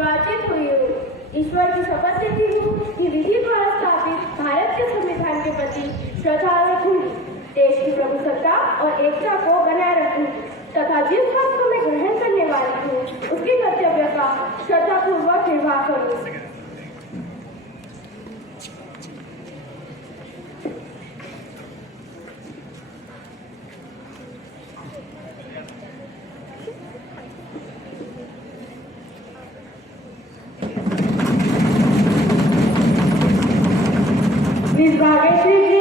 निर्वाचित हुई हूँ। ईश्वर की शपथ लेती हूँ कि विधि द्वारा स्थापित भारत के संविधान के प्रति श्रद्धा रखूंगी, देश की प्रभुसत्ता और एकता को बनाए रखूंगी तथा जिस पद को मैं ग्रहण करने वाली हूँ उसके कर्तव्य का श्रद्धापूर्वक निर्वाह करूंगी। Miss Bhaveshri ji,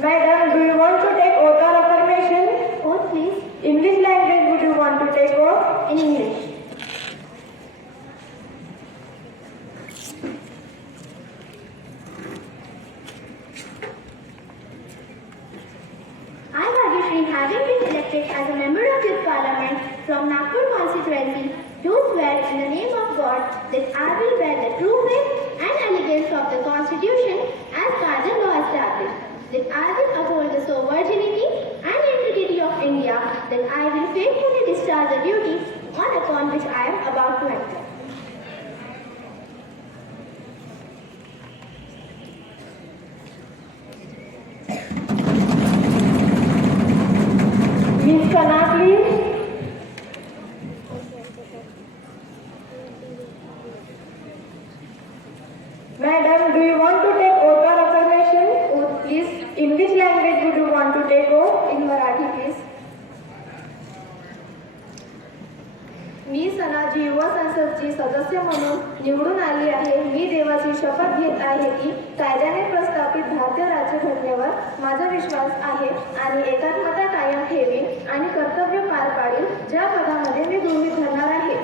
Madam, do you want to take oath or affirmation? Oath, please. In which language would you want to take oath? In English. I, Bhaveshri, having been elected as a member of this parliament from Nagpur constituency, do swear in the name of God that I will bear the true faith and allegiance of the Constitution as per the law established, that I will uphold the sovereignty and integrity of India, that I will faithfully discharge the duties on account which I am about to enter. Miss Kana, please. Madam, do you want to take oath or affirmation? Oath, please. In which language would you want to take oath? In Marathi, please. मी सनाजी युवा संसदची सदस्य म्हणून निवडून आली आहे. मी देवाची शपथ घेत आहे की कायद्याने प्रस्थापित भारतीय राज्यघटनेवर माझा विश्वास आहे आणि एकात्मता कायम ठेवीन आणि कर्तव्य पार पाडीन ज्या पदामध्ये मी गृहीत धरणार आहे.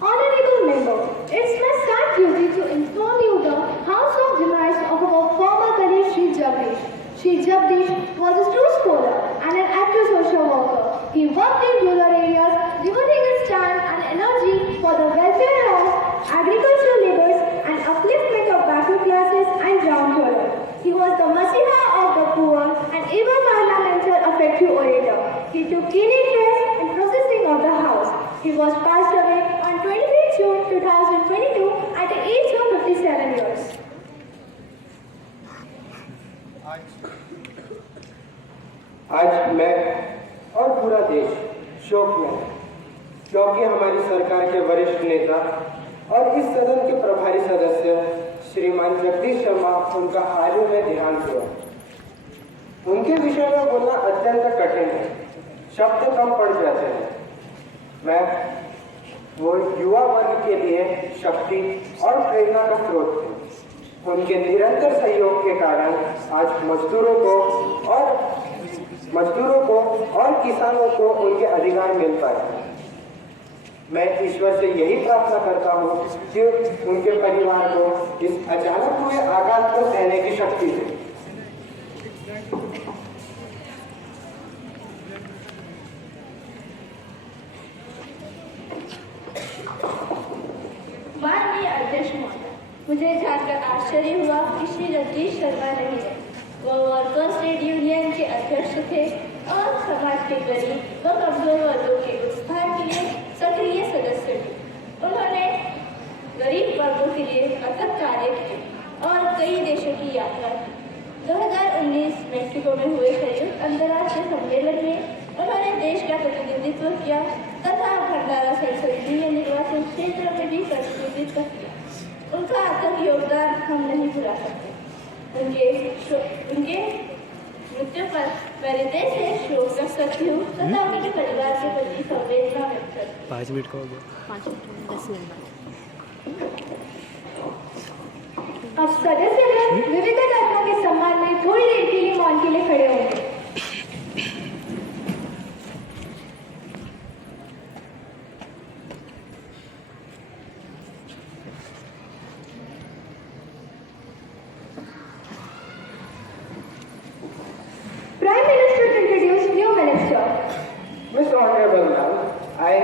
Honorable member, it's my sad duty to inform you the household demise of our former colleague Sri Jagdish. Sri Jagdish was a true scholar and an active social worker. He worked in rural areas, devoting his time and energy for the welfare of agricultural laborers and upliftment of backward classes and downtrodden. He was the Masiha of the poor and ever parliamentary effective orator. He took keen interest in processing of the house. He was passed away on 23 June 2022 at the age of 57 years. आज मैं और पूरा देश शोक में है क्योंकि हमारी सरकार के वरिष्ठ नेता और इस सदन के प्रभारी सदस्य श्रीमान जगदीश शर्मा उनका हाल ही में देहांत हुआ। उनके विषय में बोलना अत्यंत कठिन है, शब्द कम पड़ जाते हैं। मैं वो युवा वर्ग के लिए शक्ति और प्रेरणा का स्रोत थे। उनके निरंतर सहयोग के कारण आज मजदूरों को और किसानों को उनके अधिकार मिल पाए। मैं ईश्वर से यही प्रार्थना करता हूँ कि उनके परिवार को इस अचानक हुए आघात को सहने की शक्ति दे। माननीय अध्यक्ष महोदय, मुझे जानकर आश्चर्य हुआ कि श्री जगदीश शर्मा नहीं है। वो वर्कर्स ट्रेड यूनियन के अध्यक्ष थे और समाज के गरीब व कमजोर वर्गों के उत्थान के लिए सक्रिय सदस्य थे। उन्होंने गरीब वर्गों के लिए अथक कार्य किए और कई देशों की यात्रा की। 2019 मेक्सिको में हुए संयुक्त अंतर्राष्ट्रीय सम्मेलन में उन्होंने देश का प्रतिनिधित्व किया तथा भंडारा संसदीय निर्वाचन क्षेत्र में भी प्रतिनिधित्व किया। उनका अथक योगदान हम नहीं भुला सकते। उनके मृत्यु पर मैं हृदय से शोक व्यक्त करती हूँ तथा उनके परिवार के प्रति संवेदना व्यक्त करती हूँ। 5 मिनट का हो गया। 5 मिनट 10 मिनट अब सदस्यगण विविध तत्वों के सम्मान में थोड़ी देर के लिए मौन के लिए खड़े होंगे। Miss Honorable Ma'am, I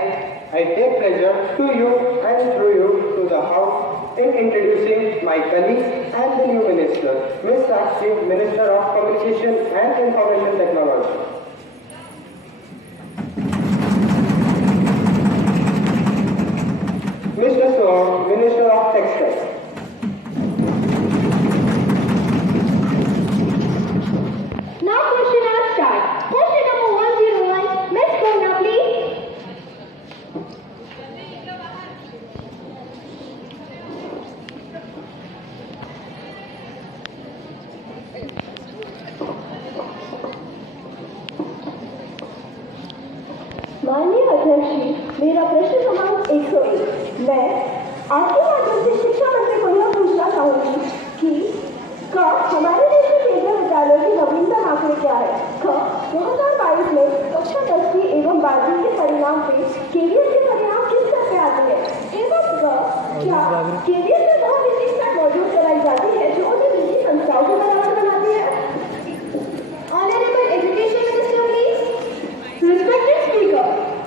I take pleasure to you and through you to the House in introducing my colleagues and the new Minister, Ms. Sakshi, Minister of Communication and Information Technology. Mr. Soham, Minister of Textiles. Now question hour start. Question number 101. Miss Kona, please. माननीय अध्यक्ष जी, मेरा प्रश्न क्रमांक 101। मैं आपके माध्यम से शिक्षा मंत्री को यह पूछना चाहूंगी कि क हमारे देश में केंद्रीय विद्यालयों की नवीनतम आंकड़े क्या है। ख 2022 में कक्षा 10वीं एवं 12वीं के परिणाम पे केवीएस के परिणाम किस स्तर पे आते हैं एवं ग क्या केवीएस में वह विशिष्टता मौजूद कराई जाती है जो उन्हें निजी संस्थाओं के बराबर बनाती है। Honorable Education Minister, please. Respected Speaker,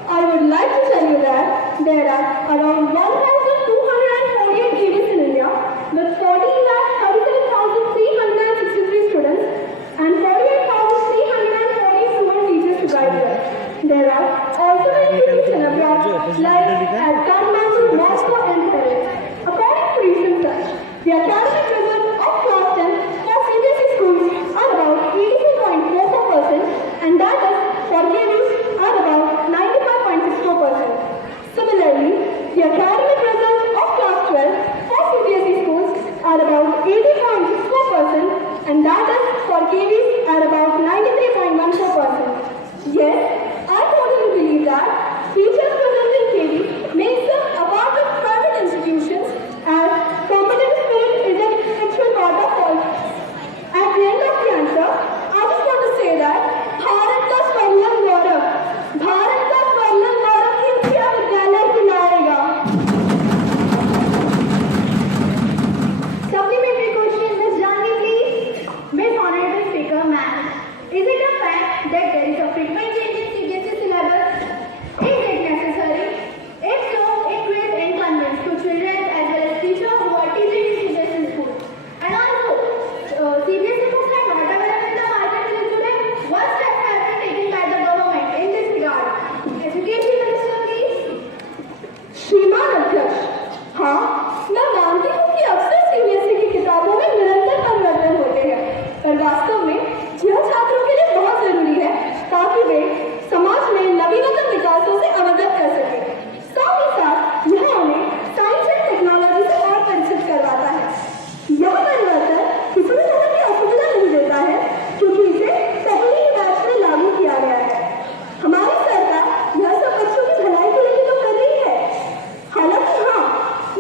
I would like to tell you that there are around 1,248 KVs in India with 40,37,363 students and 48,314 student teachers to guide them. There are also many cities in abroad like at Kathmandu, Moscow and Paris. According to recent research, the academic result of class 10 for CBSE schools are about 82.44% and that is for KVs are about 95.64%. Similarly, the academic results of class 12 for CBSE schools are about 80.64% and that is for KVs are about 93.14%. Yes, I totally believe that teachers present in KV makes them apart from private institutions as competitive spirit is an actual part of all. At the end of the answer, I just want to say that Bharat का स्वर्णिम गौरव केंद्रीय विद्यालय दिलाएगा। Supplementary question, Ms. Janvi, please. Miss Honorable Speaker, ma'am, is it a fact that there is a frequent change in CBSE syllabus? Is it necessary? If so, it will inconvenience to children as well as teachers who are teaching in CBSE schools. And also, CBSE books are not available in the market till today. What steps have been taken by the government in this regard? Education Minister, please. श्रीमान अध्यक्ष, हाँ, मैं मानती हूँ कि अक्सर CBSE की किताबों में निरंतर परिवर्तन होते हैं, पर वास्तव में यह छात्रों के लिए बहुत जरूरी है ताकि वे समाज में नवीनतम विकासों से अवगत कर सकें। साथ ही साथ यह उन्हें साइंस एंड टेक्नोलॉजी से और परिचित करवाता है। यह परिवर्तन किसी भी तरह की असुविधा नहीं देता है क्योंकि इसे पहले ही बैच में लागू किया गया है। हमारी सरकार यह सब बच्चों की भलाई के लिए तो कर रही है। हालांकि हाँ,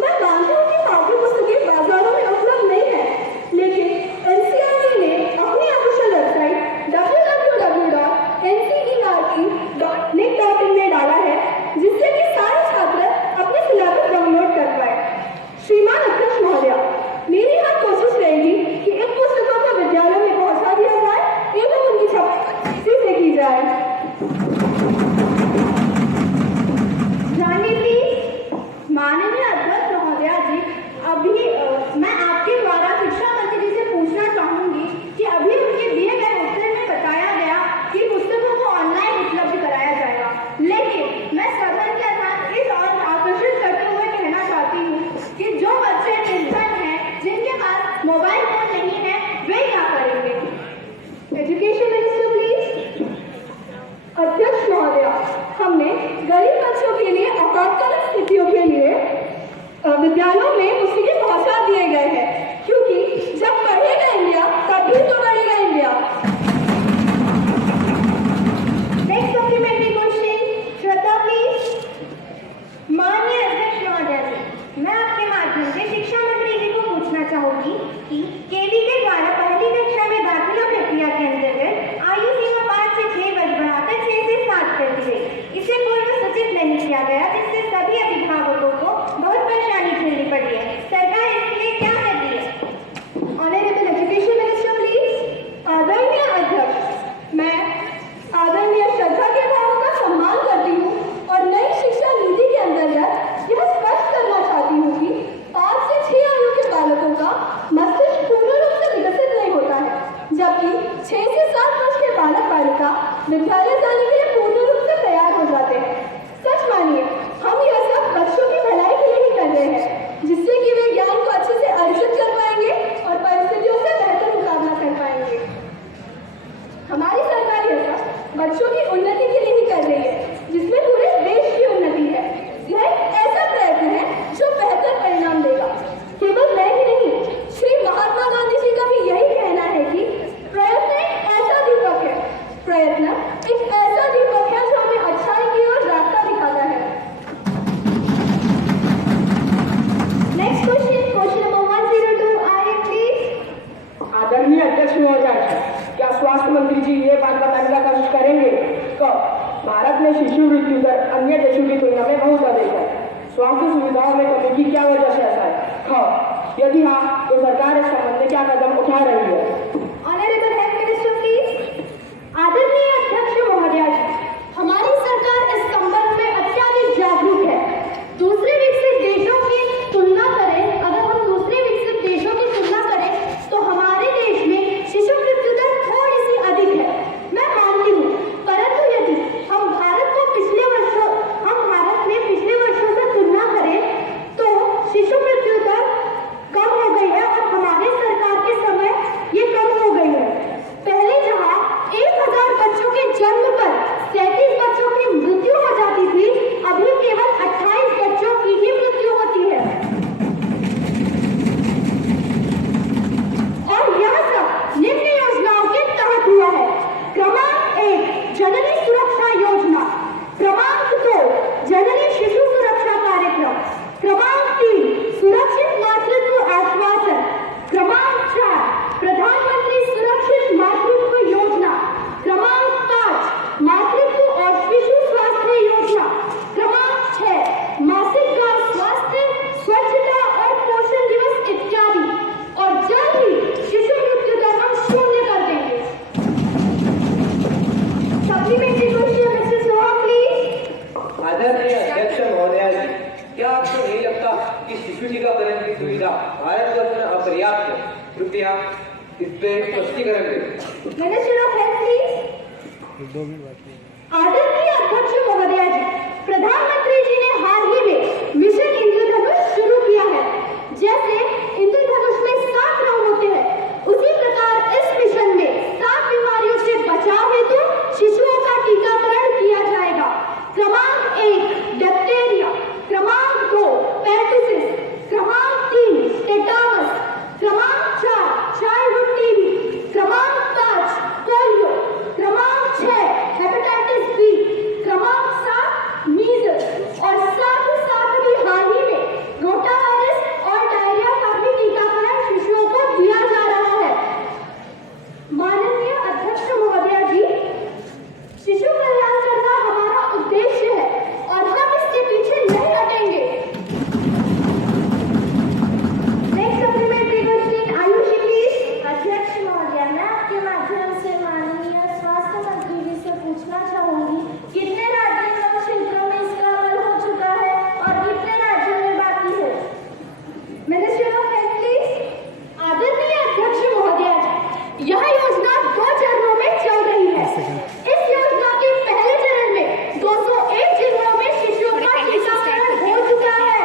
मैं मानती हूँ कि पाठ्य पुस्तकें बाजारों में उपलब्ध नहीं है, लेकिन एनसीईआरटी ने अपनी ऑफिशियल वेबसाइट www.ncert.nic.in में डाला है जिससे कि सारे छात्र अपने सिलेबस डाउनलोड कर पाए। श्रीमान अध्यक्ष महोदय, मेरी यहाँ कोशिश रहेगी कि इन पुस्तकों को विद्यालयों में पहुँचा दिया जाए एवं उनकी छपाई तेजी से की जाए। जानवी प्लीज। माननीय अध्यक्ष महोदया जी, अभी मैं आपके द्वारा शिक्षा मंत्री जी से पूछना चाहूंगी कि अभी उनके दिए गए उत्तर में बताया गया कि पुस्तकों को ऑनलाइन उपलब्ध कराया जाएगा, लेकिन मैं सदन के साथ इस और आकर्षित करते हुए कहना चाहती हूँ कि जो बच्चे निर्धन हैं, जिनके पास मोबाइल फोन नहीं है, वे क्या करेंगे? Education minister please. अध्यक्ष महोदया, हमने गरीब बच्चों के लिए आपातकालीन स्थितियों के लिए विद्यालयों में पुस्तकें पहुंचा दिए गए हैं क्योंकि जब पढ़ेगा इंडिया तभी तो बढ़ेगा India. Next supplementary question, Shweta please. माननीय अध्यक्ष महोदय जी, मैं आपके माध्यम से शिक्षा मंत्री जी को पूछना चाहूंगी कि केवी के द्वारा पहली कक्षा में दाखिला प्रक्रिया के अंतर्गत आयु सीमा 5 से 6 वर्ष बढ़ाकर 6 से 7 कर दी गई। इसे पूर्व सूचित नहीं किया गया जिससे सभी अभिभावकों को बहुत परेशानी झेलनी पड़ी है। सरकार इसके लिए क्या कर रही है? Honourable education minister please. आदरणीय अध्यक्ष, मैं आदरणीय श्रद्धा के भावों का सम्मान करती हूँ और नई शिक्षा नीति स्वास्थ्य सुविधाओं में कमी की क्या वजह से ऐसा है? ख, यदि हाँ तो सरकार इस संबंध में क्या कदम उठा रही है? Honourable health minister please. आदरणीय अध्यक्ष महोदय जी, हमारी सरकार इस संबंध में अत्यधिक जागरूक है। दूसरे विकसित देशों की तुलना करें, अगर हम दूसरे विकसित देशों की तुलना करें तो हमारे देश में शिशु मृत्यु दर थोड़ी सी अधिक है, मैं मानती हूँ। परंतु यदि हम भारत में पिछले वर्षों से तुलना करें तो शिशु मृत्यु दर कम हो गई है और हमारे सरकार के समय ये कम हो गई है। पहले जहाँ 1000 बच्चों के जन्म पर 37 बच्चों की मृत्यु हो जाती थी, अभी केवल 28 बच्चों की ही मृत्यु होती है। और यह सब निम्न योजनाओं के तहत हुआ है। क्रमांक 1 जननी सुरक्षा योजना, क्रमांक 2 जननी शिशु सुरक्षा कार्यक्रम, क्रमांक 3 सुरक्षित मातृत्व आश्वासन, क्रमांक 4 प्रधानमंत्री सुरक्षित मातृत्व योजना, क्रमांक 5 मातृत्व और शिशु स्वास्थ्य योजना, क्रमांक 6 मासिक गांव स्वास्थ्य, स्वच्छता और पोषण दिवस इत्यादि। और जल्द ही शिशु मृत्यु दर हम शून्य कर देंगे। Supplementary question mister Soha please. आदरणीय अध्यक्ष महोदया जी, क्या आपको नहीं लगता कि शिशु टीकाकरण की सुविधा भारतवर्ष में अपर्याप्त है? कृपया इस पे स्पष्टीकरण दें। Minister of health please. आदरणीय अध्यक्ष महोदया जी, प्रधानमंत्री जी ने हाल ही में मिशन इंद्रधनुष शुरू किया है। जैसे इंद्रधनुष में 7 रंग होते हैं, उसी प्रकार इस मिशन में 7 बीमारियों से बचाव हेतु शिशुओं का टीकाकरण किया जाएगा। क्रमांक 1 डिप्थेरिया, क्रमांक 2 पेर्टुसिस, क्रमांक 3 टेटानस, क्रमांक 4 चाइल्डहुड टीबी, क्रमांक 5 पोलियो, क्रमांक 6 हेपेटाइटिस बी, क्रमांक 7 मीजल्स और साथ ही साथ भी हाल ही में रोटावायरस और डायरिया का भी टीकाकरण शिशुओं को दिया जा रहा है। माननीय अध्यक्ष महोदया जी, शिशु कल्याण करना हमारा उद्देश्य है और हम इसके पीछे नहीं हटेंगे। Next supplementary question Ayushi please. अध्यक्ष महोदय, मैं आपके माध्यम से माननीय स्वास्थ्य मंत्री जी से पूछना चाहूंगी, कितने राज्यों और क्षेत्रों में इसका अमल हो चुका है और कितने राज्यों में बाकी है? Minister of health please. आदरणीय अध्यक्ष महोदया जी, यह योजना 2 चरणों में चल रही है। इस योजना के पहले चरण में 201 जिलों में शिशुओं का टीकाकरण हो चुका है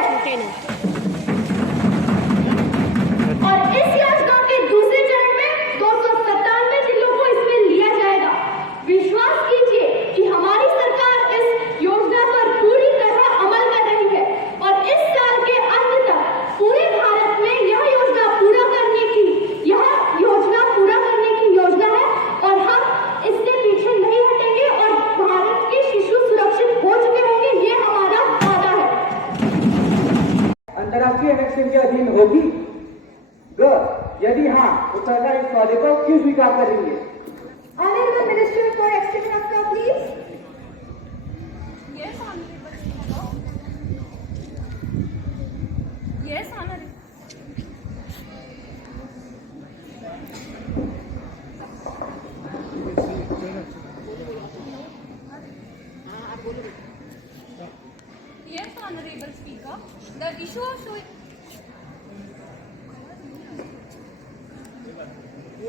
और इस योजना के दूसरे चरण में 297 जिलों को इसमें लिया जाएगा। विश्वास कीजिए कि हमारी सरकार इस योजना पर पूरी तरह अमल कर रही है और इस साल के अंत तक पूरे भारत में यह योजना पूरा करने की योजना है और हम इससे पीछे नहीं हटेंगे और भारत के शिशु सुरक्षित हो चुके होंगे, ये हमारा वादा है। अंतर्राष्ट्रीय वैक्सीन के अधीन होगी? ग, यदि हाँ तो सरकार इस वादे को क्यों स्वीकार करेंगे? Honourable minister for extension of law please. Yes, Honorable Speaker. Yes, Honorable. Yes, Honorable Speaker. The issue of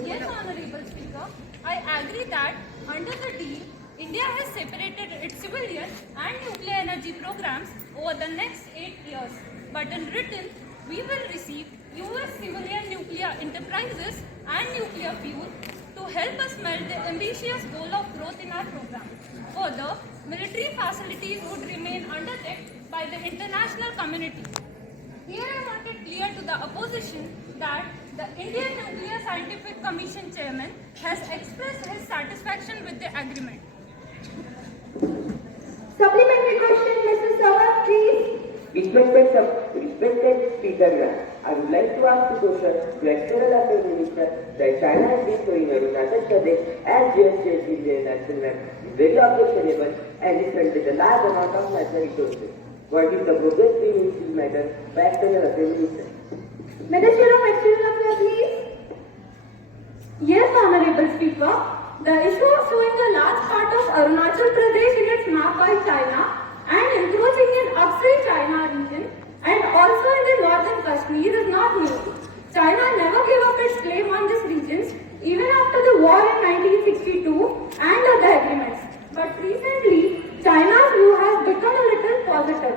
Yes, Honorable Speaker. I agree that under the deal, India has separated its civilian and nuclear energy programs over the next 8 years. But in return, we will receive US civilian nuclear enterprises and nuclear fuel to help us meet the ambitious goal of growth in our program. Further, military facilities would remain undetected by the international community. Here I want it clear to the opposition that the Indian Nuclear Scientific Commission chairman has expressed his satisfaction with the agreement. Supplementary question, Mr. Sawant, please. Respected Speaker, I would like to ask the question to External Affairs Minister that China has been showing Arunachal Pradesh as geostrategic national map is very objectionable and is fronted a large amount of natural resources. What is the progress being in this matter back to your assembly, sir? Minister of External Affairs, please. Yes, Honorable Speaker. The issue of showing a large part of Arunachal Pradesh in its map by China and encroaching in upstream China region and also in the northern Kashmir is not new. China never gave up its claim on these regions even after the war in 1962 and other agreements. But recently, China's view has become a little positive.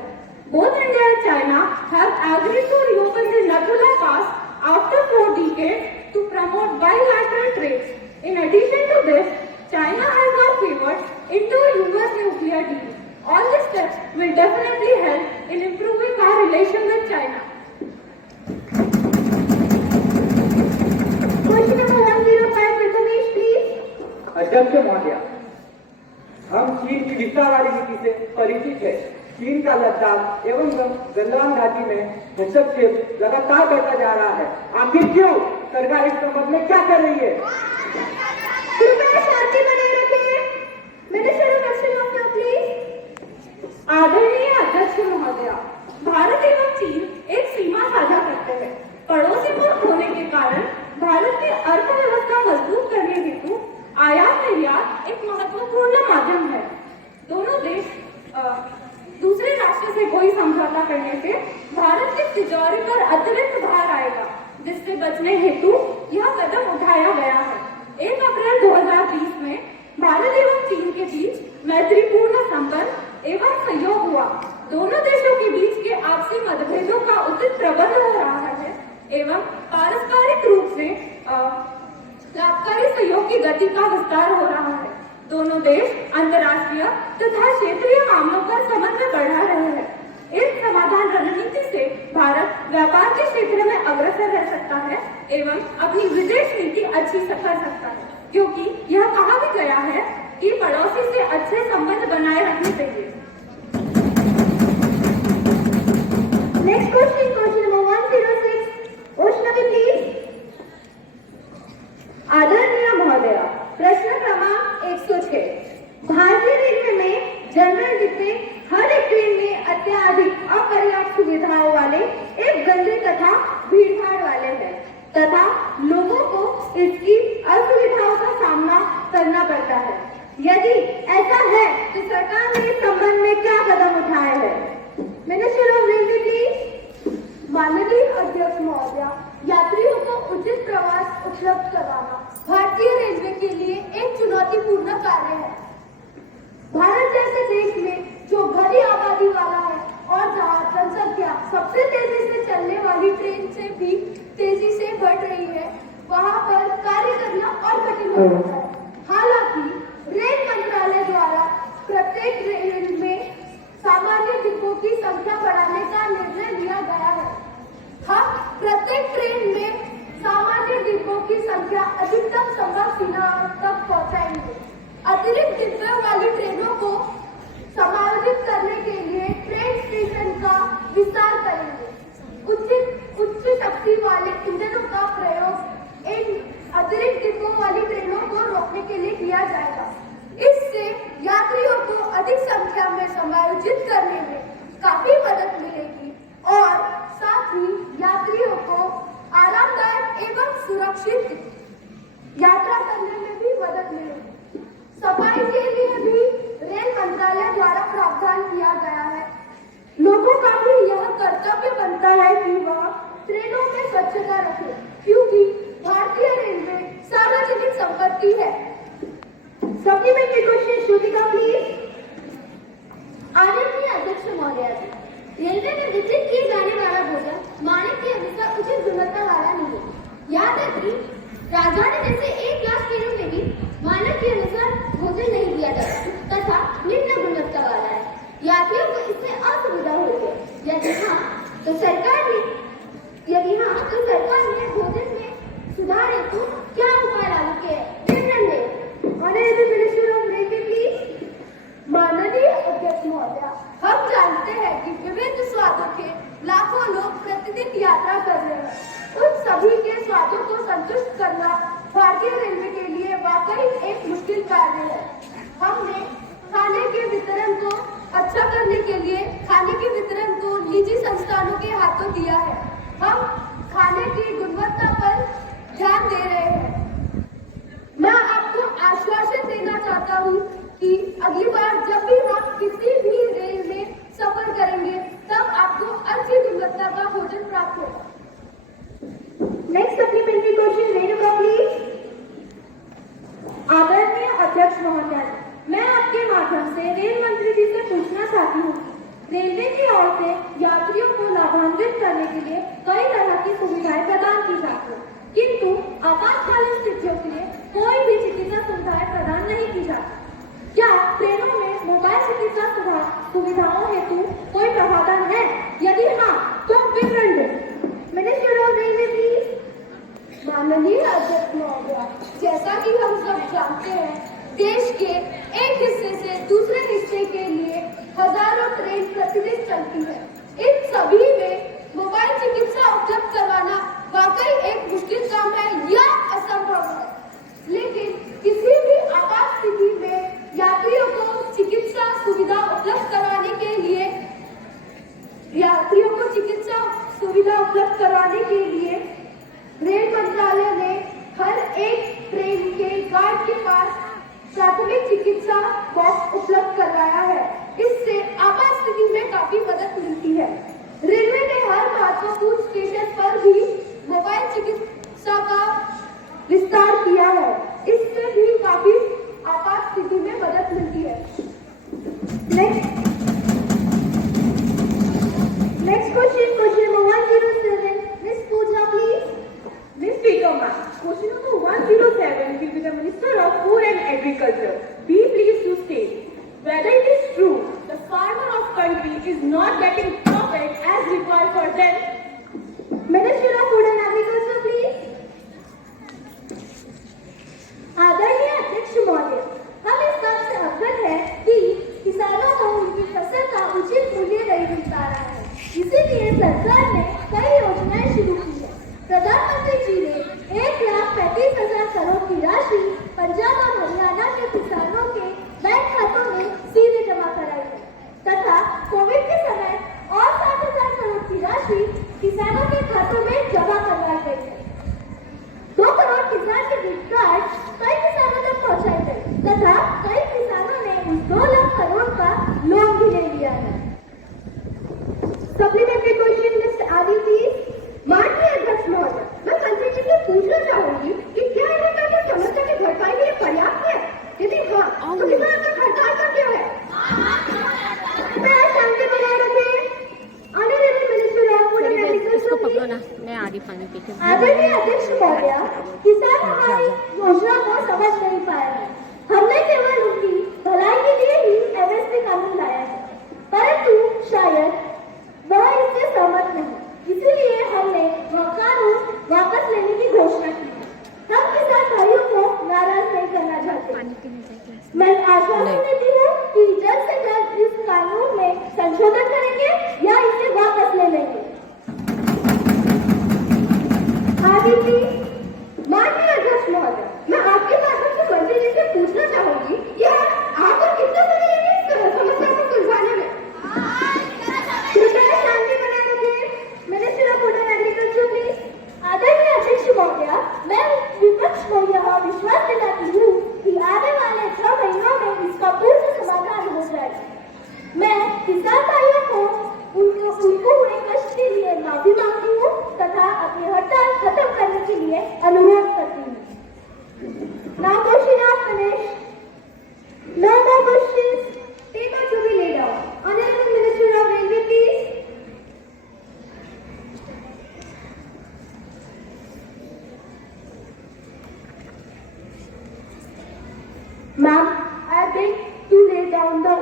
Both India and China have agreed to reopen the Nathula Pass after 4 decades to promote bilateral trade. In addition to this, China has now favored into a US nuclear deal. All these steps will definitely help in improving our relation with China. Question number 105, Prathamesh, please. अध्यक्ष महोदय, हम चीन की विस्तारवादी नीति से परिचित हैं। चीन का लद्दाख एवं गलवान घाटी में हस्तक्षेप लगातार बढ़ता जा रहा है। आखिर क्यों? सरकार इस संबंध में क्या कर रही है? कृपया शांति बनाए रखें। Minister of external affairs, please. आदरणीय अध्यक्ष महोदय, भारत एवं चीन एक सीमा साझा करते हैं। पड़ोसी मुल्क होने के कारण भारत की अर्थव्यवस्था मजबूत करने हेतु आयात निर्यात एक महत्वपूर्ण माध्यम है। दोनों देश दूसरे राष्ट्र से कोई समझौता करने से भारत की तिजोरी पर अतिरिक्त भार आएगा, जिससे बचने हेतु यह कदम उठाया गया है। 1 अप्रैल 2020 में भारत एवं चीन के बीच मैत्रीपूर्ण संबंध एवं सहयोग हुआ। दोनों देशों के बीच के आपसी मतभेदों का उचित प्रबंध हो रहा है एवं पारस्परिक रूप से लाभकारी सहयोग की गति का विस्तार हो रहा है। दोनों देश अंतर्राष्ट्रीय तथा क्षेत्रीय मामलों पर समन्वय बढ़ा रहे हैं। इस समाधान रणनीति से भारत व्यापार के क्षेत्र में अग्रसर रह सकता है एवं अपनी विदेश नीति अच्छी कर सकता है, क्योंकि यह कहा भी गया है कि पड़ोसी से अच्छे संबंध बनाए रखने चाहिए। Next question, question number 106, Vaishnavi, please. आदरणीय महोदय, प्रश्न क्रमांक 106। भारतीय रेलवे में जनरल डिब्बे हर एक ट्रेन में अत्याधिक अपर्याप्त सुविधाओं वाले, एक गंदे तथा भीड़भाड़ वाले हैं तथा लोगों को इसकी असुविधाओं का सामना करना पड़ता है। यदि ऐसा है तो सरकार ने इस संबंध में क्या कदम उठाए हैं? Minister of railway, please. माननीय अध्यक्ष महोदय, यात्रियों को उचित प्रवास उपलब्ध करवाना भारतीय रेलवे के लिए एक चुनौतीपूर्ण कार्य है। भारत जैसे देश में जो बड़ी आबादी वाला है और जहाँ जनसंख्या सबसे तेजी से चलने वाली ट्रेन से भी तेजी से बढ़ रही है, वहाँ पर कार्य करना और कठिन हो जाता है। हालांकि रेल मंत्रालय द्वारा प्रत्येक रेल में सामान्य डिब्बों की संख्या बढ़ाने का निर्णय लिया गया है। हम प्रत्येक ट्रेन में सामान्य डिब्बों की संख्या अधिकतम संभव सीमा तक पहुंचाएंगे। अतिरिक्त डिब्बों वाली ट्रेनों को समायोजित करने के लिए ट्रेन स्टेशन का विस्तार करेंगे। उच्च शक्ति वाले इंजनों का प्रयोग इन अतिरिक्त डिब्बों वाली ट्रेनों को रोकने के लिए किया जाएगा। इससे यात्रियों को अधिक संख्या में समायोजित करने में काफी मदद मिलेगी और साथ ही यात्रियों को आरामदायक एवं सुरक्षित यात्रा करने में भी मदद मिलेगी। सफाई के लिए भी रेल मंत्रालय द्वारा प्रावधान किया गया है। लोगों का भी यह कर्तव्य बनता है कि वह ट्रेनों में स्वच्छता रखे, क्योंकि भारतीय रेलवे सार्वजनिक संपत्ति है। Supplementary question, Shrutika, please. आदरणीय अध्यक्ष महोदय, रेलवे में वितरित किए जाने वाला भोजन मानक के अनुसार उचित गुणवत्ता वाला नहीं है। याद है कि राजधानी जैसे 1 लाख ट्रेनों में भी मानक के अनुसार भोजन नहीं दिया जाता तथा निम्न गुणवत्ता वाला है। यात्रियों को इससे असुविधा होती है। यदि हाँ तो सरकार ने भोजन में सुधार हेतु क्या उपाय लागू किए? विवरण दें। Honourable minister of railway, please. माननीय अध्यक्ष महोदय, हम जानते हैं कि विभिन्न स्वादों के लाखों लोग प्रतिदिन यात्रा कर रहे हैं। उन सभी के स्वादों को संतुष्ट करना भारतीय रेलवे के लिए वाकई एक मुश्किल कार्य है। हमने खाने के वितरण को अच्छा करने के लिए खाने के वितरण को निजी संस्थानों के हाथों दिया है। हम खाने की गुणवत्ता पर ध्यान दे रहे हैं। मैं आपको आश्वासन देना चाहता हूँ कि अगली बार जब भी हम किसी भी रेल में सफर करेंगे तब आपको अच्छी गुणवत्ता का भोजन प्राप्त होगा। Next supplementary question Renuka please. आदरणीय अध्यक्ष महोदय, मैं आपके माध्यम से रेल मंत्री जी से पूछना चाहती हूँ कि रेलवे की ओर से यात्रियों को लाभान्वित करने के लिए कई तरह की सुविधाएं प्रदान की जाती हैं, किंतु आपातकालीन स्थितियों के लिए कोई भी चिकित्सा सुविधाएं प्रदान नहीं की जाती। क्या ट्रेनों में मोबाइल चिकित्सा सुविधाओं हेतु कोई प्रावधान है? यदि हाँ तो विवरण दें। Minister of railway please. माननीय अध्यक्ष महोदय, जैसा कि हम सब जानते हैं, देश के एक हिस्से से दूसरे हिस्से के लिए हजारों ट्रेन प्रतिदिन चलती है। इन सभी में मोबाइल चिकित्सा उपलब्ध करवाना वाकई एक मुश्किल काम है या असंभव है। लेकिन किसी भी आपात स्थिति में यात्रियों को चिकित्सा सुविधा उपलब्ध करवाने के लिए रेल मंत्रालय ने हर एक ट्रेन के गार्ड के पास प्राथमिक चिकित्सा बॉक्स उपलब्ध करवाया है। इससे आपात स्थिति में काफी मदद मिलती है। रेलवे ने हर महत्वपूर्ण स्टेशन पर भी मोबाइल चिकित्सा का विस्तार किया है। इससे भी काफी आपात स्थिति में मदद मिलती है। Next question number 107. Miss Pooja, please. Miss Speaker, ma'am, question number 107 will be the Minister of Food and Agriculture. Be pleased to state whether it is true the farmer of country is not getting profit as required for them. Minister of Food and Agriculture, please. आदरणीय अध्यक्ष महोदय, हम इस बात से अवगत है कि किसानों को उनकी फसल का उचित मूल्य नहीं मिल पा रहा है। इसीलिए सरकार ने कई योजनाएं शुरू की है। प्रधानमंत्री जी ने 1,35,000 करोड़ की राशि पंजाब और हरियाणा के किसानों के बैंक खातों में सीधे जमा कराई है तथा कोविड के समय और 7,000 करोड़ की राशि किसानों के खातों में जमा करवाई गई है। 2 करोड़ किसान के गिफ्ट कार्ड कई किसानों तक पहुंचाए गए तथा कई किसानों ने उस 2 लाख करोड़ का लोन भी ले लिया है। सप्लीमेंट्री क्वेश्चन मिस्टर आदि प्लीज। माननीय अध्यक्ष महोदय, मैं मंत्री जी से पूछना चाहूंगी कि क्या इनका की समस्या की भरपाई के लिए पर्याप्त है? यदि हाँ तो किसान का हड़ताल का क्या है? शांति बनाए रखें। Honourable minister of food and agriculture, मैं आगे पानी पी के आदरणीय अध्यक्ष महोदय, किसान हमारी योजना को समझ नहीं पाए हैं। हमने केवल उनकी भलाई के लिए ही एमएसपी कानून लाया है, परंतु शायद वह इससे सहमत नहीं, इसलिए हमने वह कानून वापस लेने की घोषणा की है। हम किसान भाइयों को नाराज नहीं करना चाहते। मैं आश्वासन देती हूँ कि जल्द से जल्द इस कानून में संशोधन करेंगे या इसे वापस ले लेंगे। आदित्य, माननीय अध्यक्ष महोदय, मैं आपके माध्यम से मंत्री जी से पूछना चाहूंगी कि आपको कितना समय लगे इस समस्या को सुलझाने में? कृपया शांति बनाए रखें। Minister of food and agriculture please. आदरणीय अध्यक्ष महोदय, मैं विपक्ष को यह विश्वास दिलाती हूँ कि आने वाले 6 महीनों में इसका पूर्ण समाधान हो जाएगा। मैं किसान भाइयों को उनको हुए कष्ट के लिए माफी मांगती हूँ तथा अपनी हड़ताल खत्म करने के लिए अनुरोध करती हूँ। Now question are finished. No more questions. Paper to be laid out. Honorable Minister of Railway, please. Ma'am, I beg to lay down the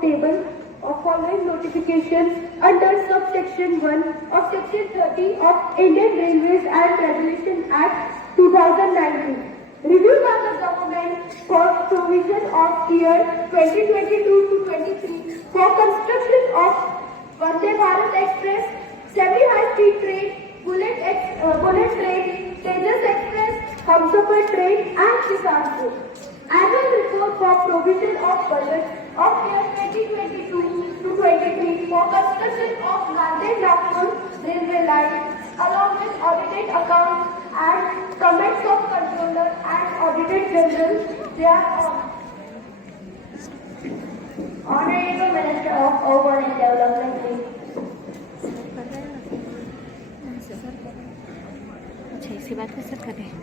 table of following notifications under subsection 1 of section 30 of Indian Railways and Regulation Act 2019. Reviewed by the government for provision of year 2022 to 23 for construction of Vande Bharat Express, semi-high-speed train, bullet train, Tejas Express, Humsafar train and Kisan Food. Annual report for provision of budget of year 2022 to 23 for construction of Nanded Nagpur railway line along with audited accounts and comments of controller and auditor general thereon. Honorable Minister of Urban and Development, please.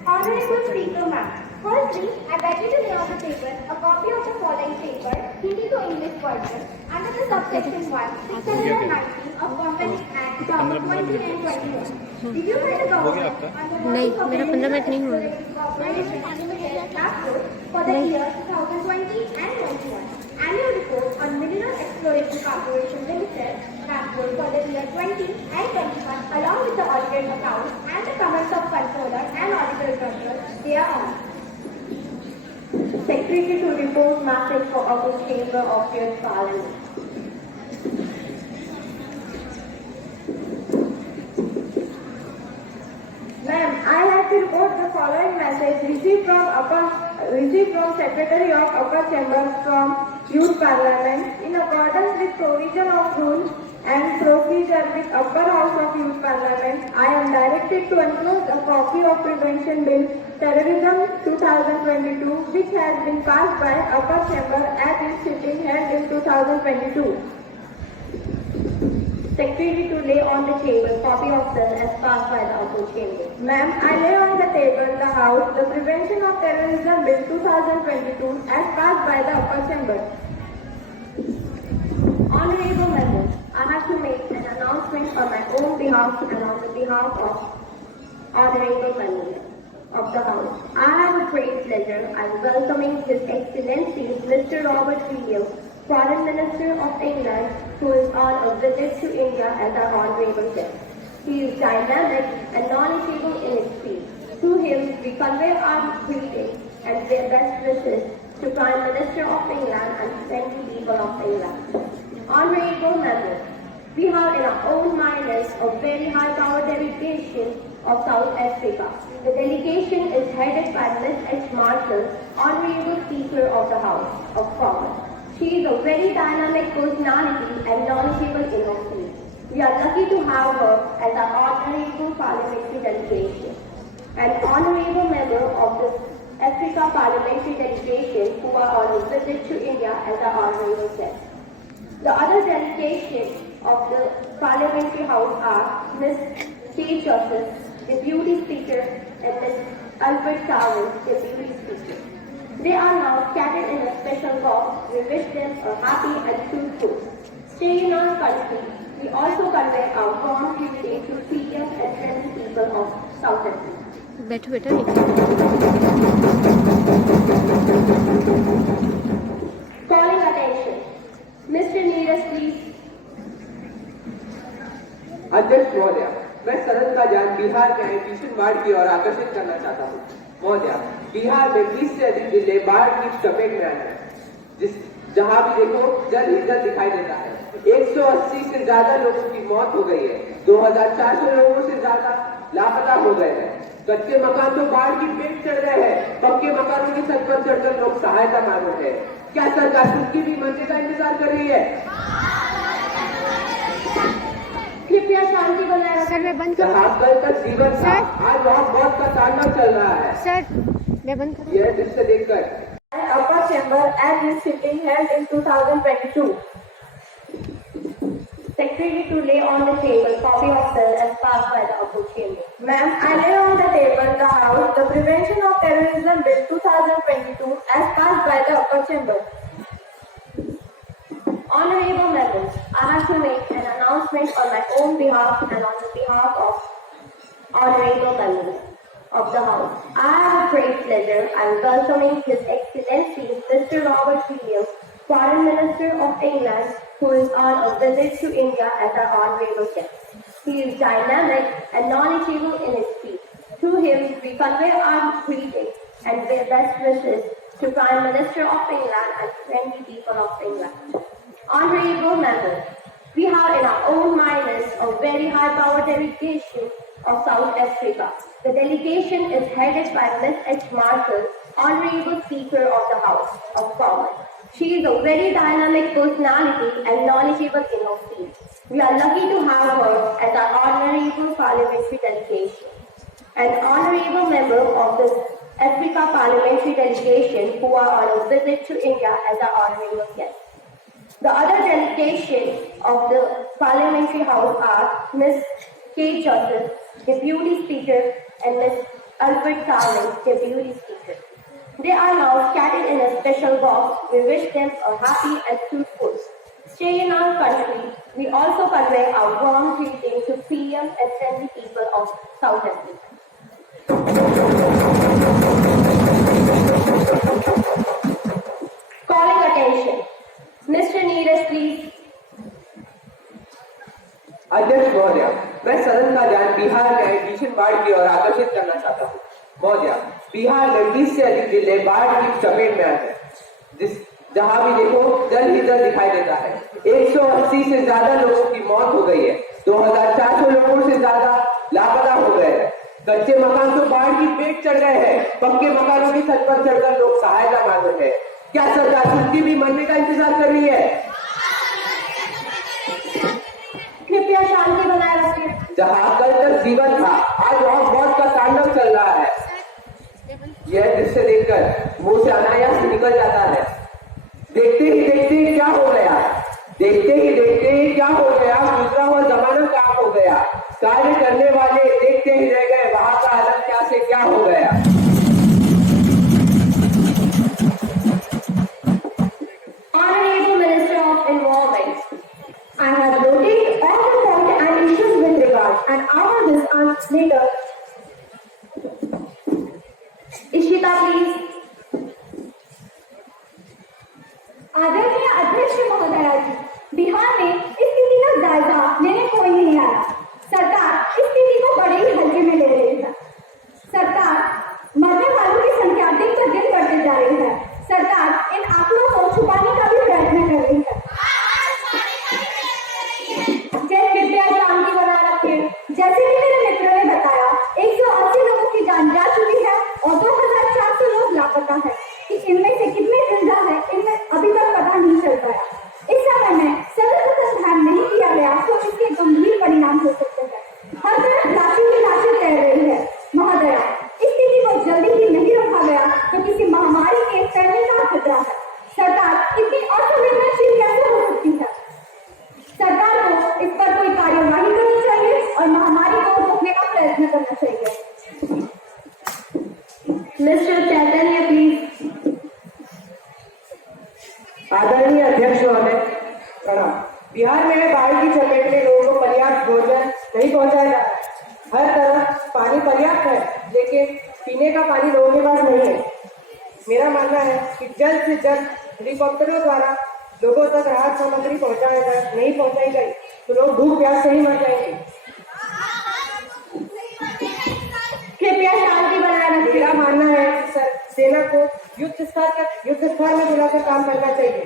Honorable Speaker, ma'am. Firstly, I beg you to lay on the table a copy of the following paper, Hindi to English version, under the subsection 1, 619 of Company Act 2021. Did you read the government नहीं, मेरा 15 minute नहीं हुआ। for the year 2020 and 21? Annual report on Mineral Exploration Corporation Limited, Nagpur for the year 20 and 21, along with the audited accounts and the comments of controller and auditor general thereon. Secretary to report message for August Chamber of your Parliament. Ma'am, I have to report the following message received from Secretary of Upper Chamber from Youth Parliament in accordance with provision of rules and procedure with Upper House of Youth Parliament. I am directed to enclose a copy of Prevention Bill Terrorism 2022 which has been passed by Upper Chamber at its sitting held in 2022. Secretary to lay on the table copy of bill as passed by the upper chamber. Ma'am, I lay on the table the House the Prevention of Terrorism Bill 2022 as passed by the Upper Chamber. Honorable members, I have to make an announcement on my own behalf and on the behalf of honorable members of the House. I have a great pleasure in welcoming His Excellency Mr. Robert Williams, Foreign Minister of England, who is on a visit to India as our honorable guest. He is dynamic and knowledgeable in his field. Through him, we convey our greetings and their best wishes to Prime Minister of England and 20 people of England. Honorable members, we have in our own minds a very high-power delegation of South Africa. The delegation is headed by Ms. H. Marshall, Honorable Speaker of the House of Commons. She is a very dynamic personality and knowledgeable in her field. We are lucky to have her as our honorable parliamentary delegation. An honorable member of the Africa parliamentary delegation who are on a visit to India as our honorable guest. The other delegation of the parliamentary house are Ms. K. Joseph, Deputy Speaker, and Ms. Albert Sawant, Deputy Speaker. They are now scattered in a special box. We wish them a happy and fruitful stay in our country. We also convey our warm greeting to senior and friendly people of South Africa. बैठो बेटा। Calling attention. Mr. Neeraj, please. अध्यक्ष महोदय, मैं सदन का ध्यान बिहार के टीशन बाढ़ की ओर आकर्षित करना चाहता हूँ। महोदय, बिहार में 20 से अधिक जिले बाढ़ की चपेट में आए हैं, जहाँ भी देखो जल ही जल दिखाई देता है। 180 से ज्यादा लोगों की मौत हो गई है, 2400 लोगों से ज्यादा लापता हो गए हैं। कच्चे मकान तो बाढ़ की पेट चढ़ रहे हैं, पक्के मकानों की छत पर चढ़कर लोग सहायता मांग रहे हैं। क्या सरकार उनकी भी मर्जी का इंतजार कर रही है? कृपया शांति बनाए रखें। सर मैं बंद करूँ? जहाँ कल तक जीवन था, आज वहाँ मौत का तांडव चल रहा है। सर मैं बंद करूँ? यह दृश्य देखकर Upper Chamber at its sitting held in 2022. Secretary to lay on the table copy of bill as passed by the upper chamber. Ma'am, I lay on the table the House the Prevention of Terrorism Bill 2022 as passed by the Upper Chamber. Honorable members, I have to make an announcement on my own behalf and on the behalf of honorable members of the House. I have a great pleasure in welcoming His Excellency Mr. Robert Williams, Foreign Minister of England, who is on a visit to India as our honorable guest. He is dynamic and knowledgeable in his field. Through him, we convey our greetings and their best wishes to Prime Minister of England and 20 people of England. Honorable members, we have in our own minds a very high-power delegation of South Africa. The delegation is headed by Ms. H. Marshall, Honorable Speaker of the House of Commons. She is a very dynamic personality and knowledgeable in her field. We are lucky to have her as our honorable parliamentary delegation. An honorable member of the Africa parliamentary delegation who are on a visit to India as our honorable guest. The other delegation of the parliamentary house are Ms. K. Joseph, Deputy Speaker, and Ms. Alfred Carlin, Deputy Speaker. They are now scattered in a special box. We wish them a happy and fruitful stay in our country. We also convey our warm greeting to PM and friendly people of South Africa. Calling attention. Mr. Neeraj, please. अध्यक्ष महोदय, मैं सदन का ध्यान बिहार के addition बाढ़ की ओर आकर्षित करना चाहता हूँ। महोदय, बिहार में 20 से अधिक जिले बाढ़ की चपेट में आए हैं। जहाँ भी देखो जल ही जल दिखाई देता है। 180 से ज्यादा लोगों की मौत हो गई है। 2400 लोगों से ज्यादा लापता हो गए हैं। कच्चे मकान तो बाढ़ की पेट चढ़ गए हैं। पक्के मकानों की छत पर चढ़कर लोग सहायता मांग रहे हैं। क्या सरकार उनकी भी मरने का इंतजार कर रही है? कृपया शांति बनाए रखिए। जहाँ कल तक जीवन था, आज वहाँ मौत का तांडव चल रहा है। यह दृश्य देखकर मुंह से अनायास निकल जाता है। देखते ही देखते क्या हो गया, देखते ही देखते क्या हो गया, गुजरा हुआ जमाना क्या हो गया। कार्य करने वाले देखते ही रह गए, वहां का हालत क्या से क्या हो गया। Honorable Minister of Environment, I have noted all the points and issues with regard, and I will discuss later. Ishita, please. आदरणीय अध्यक्ष महोदया जी, बिहार में स्थिति का जायजा लेने कोई नहीं आया। सरकार इस स्थिति को बड़े ही हल्के में ले रही है। सरकार मरने वालों की संख्या दिन पर दिन बढ़ती जा रही है। सरकार इन आंकड़ों को छुपाने का भी प्रयत्न कर रही है। कृपया शांति बनाए रखें। जैसे कि मेरे मित्र ने बताया, 180 लोगों की जान जा चुकी है और 2400 लोग लापता है। कि इनमें से कितने जिंदा है, इनमें अभी तक पता नहीं चल पाया। इस समय में सर्वप्रथम ध्यान नहीं किया गया तो इसके गंभीर परिणाम हो सकते हैं। हर तरफ लाशें ही लाशें तैर रही है। महोदया, स्थिति को जल्दी ही नहीं रोका गया तो किसी महामारी के फैलने का खतरा है। सरकार इतनी असंवेदनशील कैसे हो सकती है? सरकार को इस पर कोई कार्यवाही करनी चाहिए और महामारी को रोकने का प्रयत्न करना चाहिए। Mr. Chaitanya, please. आदरणीय अध्यक्ष महोदय, प्रणाम। बिहार में बाढ़ की चपेट में लोगों को पर्याप्त भोजन नहीं पहुंचाया जा रहा है। हर तरफ पानी पर्याप्त है, लेकिन पीने का पानी लोगों के पास नहीं है। मेरा मानना है कि जल्द से जल्द हेलीकॉप्टरों द्वारा लोगों तक राहत सामग्री नहीं पहुंचाई गई तो लोग भूख प्यास से ही मर जाएंगे। कृपया शांति बनाए रखें। मेरा मानना है कि सेना को युद्ध स्तर में बुलाकर काम करना चाहिए।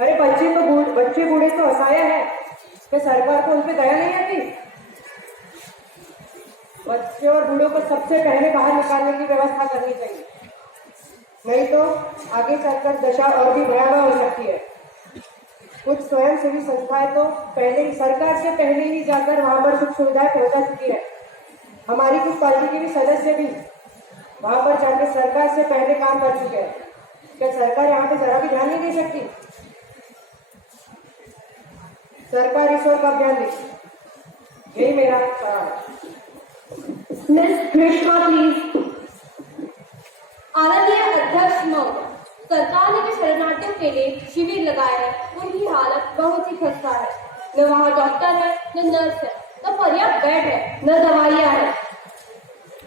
अरे बच्चे बूढ़े तो असहाय है, क्या सरकार को उन पे दया नहीं आती? बच्चे और बूढ़ों को सबसे पहले बाहर निकालने की व्यवस्था करनी चाहिए, नहीं तो आगे चलकर दशा और भी भयावह हो सकती है। कुछ स्वयंसेवी संस्थाएं तो सरकार से पहले ही जाकर वहां पर सुख सुविधाएं पहुंचा चुकी है। हमारी कुछ पार्टी के भी सदस्य भी वहां पर जाकर सरकार से पहले काम कर चुके हैं। क्या सरकार यहाँ पे जरा भी ध्यान नहीं दे सकती? सरकार इस ओर कब ध्यान दे, यही मेरा सवाल है। Miss Grishma, please. आदरणीय अध्यक्ष महोदय, सरकार ने जो शरणार्थियों के लिए शिविर लगाए हैं उनकी हालत बहुत ही खस्ता है। न वहाँ डॉक्टर है, न नर्स है, न पर्याप्त बेड है, न दवाइयाँ है।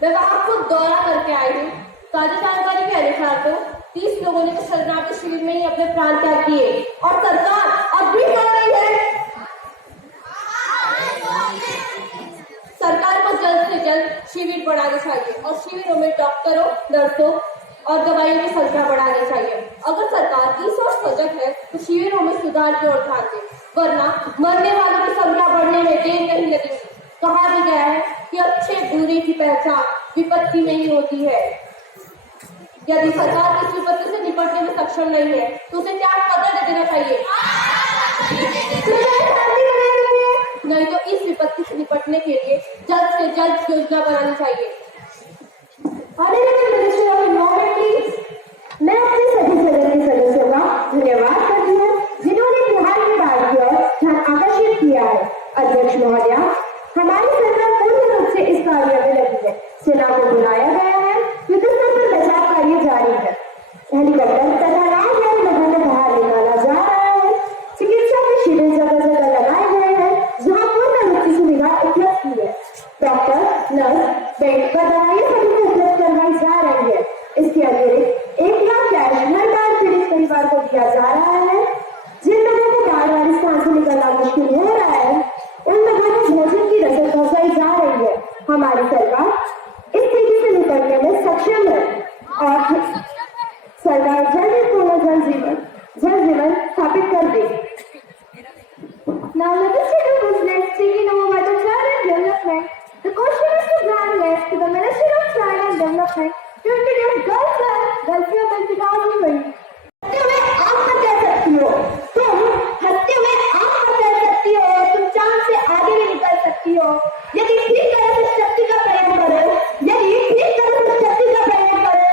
मैं वहाँ खुद दौरा करके आई हूँ। ताजा जानकारी के अनुसार तो 30 लोगों ने तो शरणार्थी शिविर में ही अपने प्राण त्याग किए और सरकार अब भी कर रही है। सरकार को जल्द से जल्द शिविर बढ़ाने चाहिए और शिविरों में डॉक्टरों, नर्सों और दवाइयों की संख्या बढ़ानी चाहिए। अगर सरकार इस ओर सजग है तो शिविरों में सुधार की ओर ध्यान दे, वरना मरने वालों की संख्या बढ़ने में देर नहीं लगेगी। कहा भी गया है कि अच्छे बुरे की पहचान विपत्ति में ही होती है। यदि सरकार इस विपत्ति से निपटने में सक्षम नहीं है तो उसे त्याग पत्र दे देना चाहिए। नहीं तो इस विपत्ति से निपटने के लिए जल्द से जल्द योजना बनानी चाहिए। मैं अपने सभी सदन के सदस्यों का धन्यवाद करती हूँ जिन्होंने बिहार की बात की ओर ध्यान आकर्षित किया है। अध्यक्ष महोदया, हमारी सरकार पूर्ण रूप से इस कार्य में लगी है। सेना को बुलाया गया है, युद्धस्तर पर बचाव कार्य जारी है। हेलीकॉप्टर तथा नाव द्वारा लोगों को बाहर निकाला जा रहा है। चिकित्सा के शिविर जगह जगह लगाए गए हैं जहाँ पूर्ण रूप से सुविधा उपलब्ध की है। डॉक्टर, नर्स, बेड पर दवाइयाँ सभी को उपलब्ध करवाई जा रही है। इसके अतिरिक्त 1 लाख कैश हर बार पीड़ित परिवार को दिया जा रहा है। जिन लोगों को बार बार स्थान से निकलना मुश्किल हो रहा है उन लोगों को भोजन की रसद पहुंचाई जा रही है। हमारी सरकार इस स्थिति से निपटने में सक्षम है और सरकार जल्द ही पूर्ण जल जीवन स्थापित कर देगी। Now let us take a look next taking over by the China and Development. The question is to grant left to the Ministry of China and Development to introduce Gulf Year Bill 2020. हंसते हुए आम पर कह सकती हो, तुम हंसते हुए आम पर कह सकती हो, तुम चांद से आगे भी निकल सकती हो। यदि ठीक तरह से शक्ति का प्रयोग करो,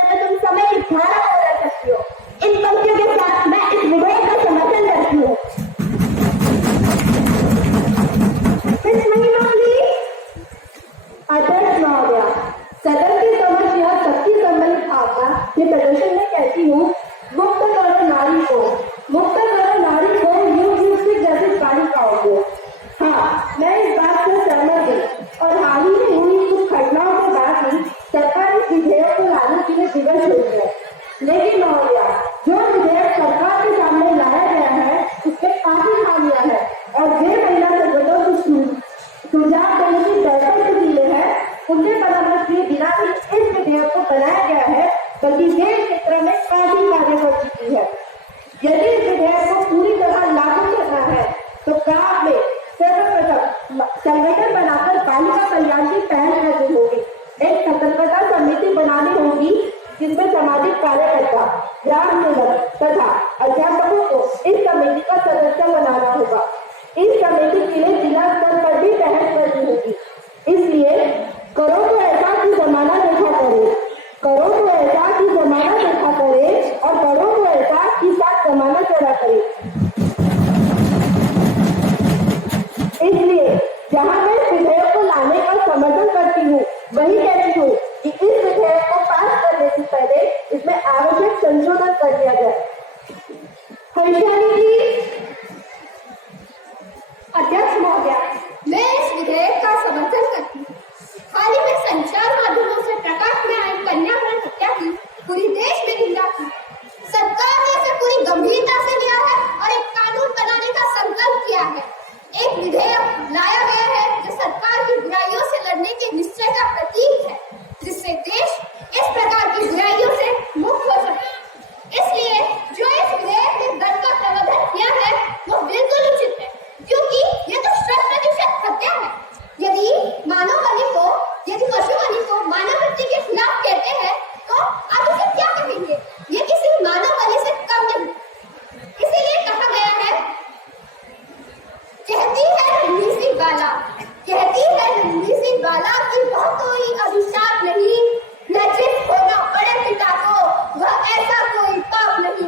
तो तुम समय की धारा को बदल सकती हो। इन पंक्तियों के साथ मैं इस विधेयक का समर्थन करती हूँ। अध्यक्ष महोदया, सदन की समझ यह शक्ति संबंधित आपदा के प्रदर्शन में कहती हूँ, मुक्त करो नारी को, युग युग से ग्रसित बालिकाओं को। हाँ, मैं इस बात से सहमत हूँ और हाल ही में हुई कुछ घटनाओं के बाद ही सरकार इस विधेयक को लाने के लिए विवश हुई है। लेकिन महोदया, जो विधेयक सरकार के सामने लाया गया है उसमें काफी खामियां हैं और वे महिला संगठनों को सुझाव देने की दरअसल से दिए हैं। उनके परामर्श के बिना ही इस विधेयक को बनाया गया है, बल्कि वे क्षेत्र में काफी कार्य कर चुकी है। यदि इस विधेयक को पूरी तरह लागू करना है तो काम में सर्वप्रथम संगठन बनाकर बालिका कल्याण की पहल करनी होगी। एक सतर्कता समिति बनानी होगी जिसमें सामाजिक कार्यकर्ता, ग्राम सेवक तथा अध्यापकों को इस समिति का सदस्य बनाना होगा। इस समिति के लिए जिला स्तर पर भी पहल करनी होगी। इसलिए करो तो ऐसा कि जमाना देखा करे, और करो तो ऐसा कि साथ जमाना चला करे। इसलिए जहाँ मैं इस विधेयक को लाने का समर्थन करती हूँ, वही कहती हूँ कि इस विधेयक को पास करने से पहले इसमें आवश्यक संशोधन कर दिया जाए। हर्षानी जी। अध्यक्ष महोदया, मैं इस विधेयक का समर्थन करती हूँ। हाल ही में संचार माध्यमों से प्रकाश में आई कन्याभरण हत्या की पूरी देश में निंदा की। सरकार ने इसे पूरी गंभीरता से लिया है और एक कानून बनाने का संकल्प किया है। एक विधेयक लाया गया है जो सरकार की बुराइयों से लड़ने के निश्चय का प्रतीक है, जिससे देश इस प्रकार की बुराइयों से मुक्त हो सके। इसलिए जो इस विधेयक ने दल का प्रावधान किया है वो बिल्कुल उचित है, क्योंकि ये तो 100% हत्या है। यदि पशु बलि को मानव मृत्यु के खिलाफ कहते हैं तो आप इसे क्या कहेंगे? ये किसी मानव बलि से कम नहीं। इसीलिए कहा गया है, कहती है रणवीर सिंह बाला कि वह कोई अभिशाप नहीं, लज्जित होना पड़े पिता को, वह ऐसा कोई पाप नहीं।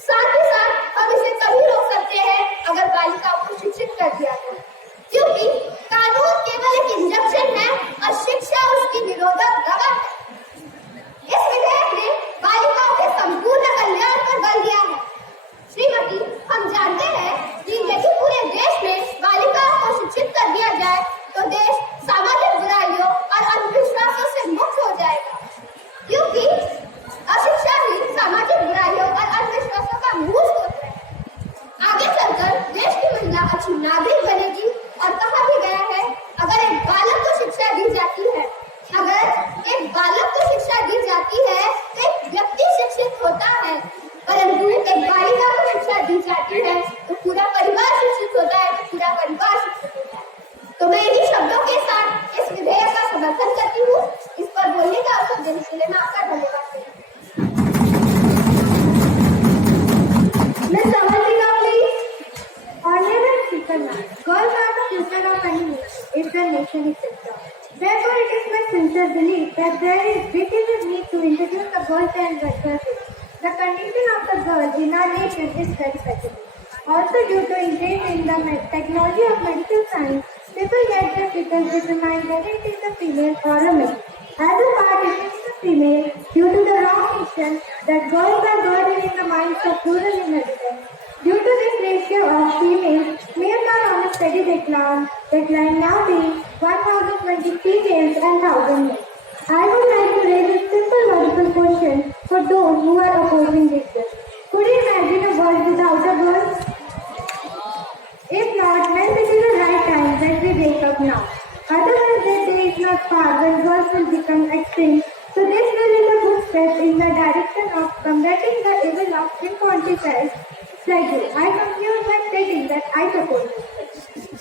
साथ ही साथ हम इसे तभी रोक सकते हैं अगर बालिकाओं को शिक्षित कर दिया जाए, क्योंकि कानून केवल एक इंजेक्शन है और शिक्षा उसकी निरोधक दवा है। इस विधेयक ने बालिकाओं के संपूर्ण कल्याण पर बल दिया है। श्रीमती, हम जानते हैं कि यदि पूरे देश में बालिकाओं को शिक्षित कर दिया जाए तो देश सामाजिक बुराइयों और अंधविश्वासों से मुक्त हो जाएगा, क्योंकि अशिक्षा ही सामाजिक बुराइयों और अंधविश्वासों का मूल स्रोत है। आगे चलकर देश की महिला अच्छी नागरिक बनेगी और कहा भी गया है, अगर एक बालक को शिक्षा दी जाती है तो एक व्यक्ति शिक्षित होता है, परंतु एक बालिका को शिक्षा दी जाती है तो पूरा परिवार शिक्षित होता है, तो पूरा परिवार शिक्षित होता है। तो मैं इन्हीं शब्दों के साथ sector. Therefore, it is my sincere belief that there is a need to introduce the girl child welfare bill. The condition of the girl in our nation is very specific. Also, due to increase in the technology of medical science, people get their figures determined whether it is a female or a male. As a part, it is a female due to the wrong mission that girls are burdened in the minds of rural inhabitants. Due to this ratio of females, males are on a steady decline now being 1020 females and 1000 males. I would like to raise a simple logical question for those who are opposing this bill. Could you imagine a world without a girl? If not, then this is the right time that we wake up now. Otherwise, this day is not far when girls will become extinct. So this bill is a good step in the direction of combating the evil of infanticide. I conclude by stating that I support this bill.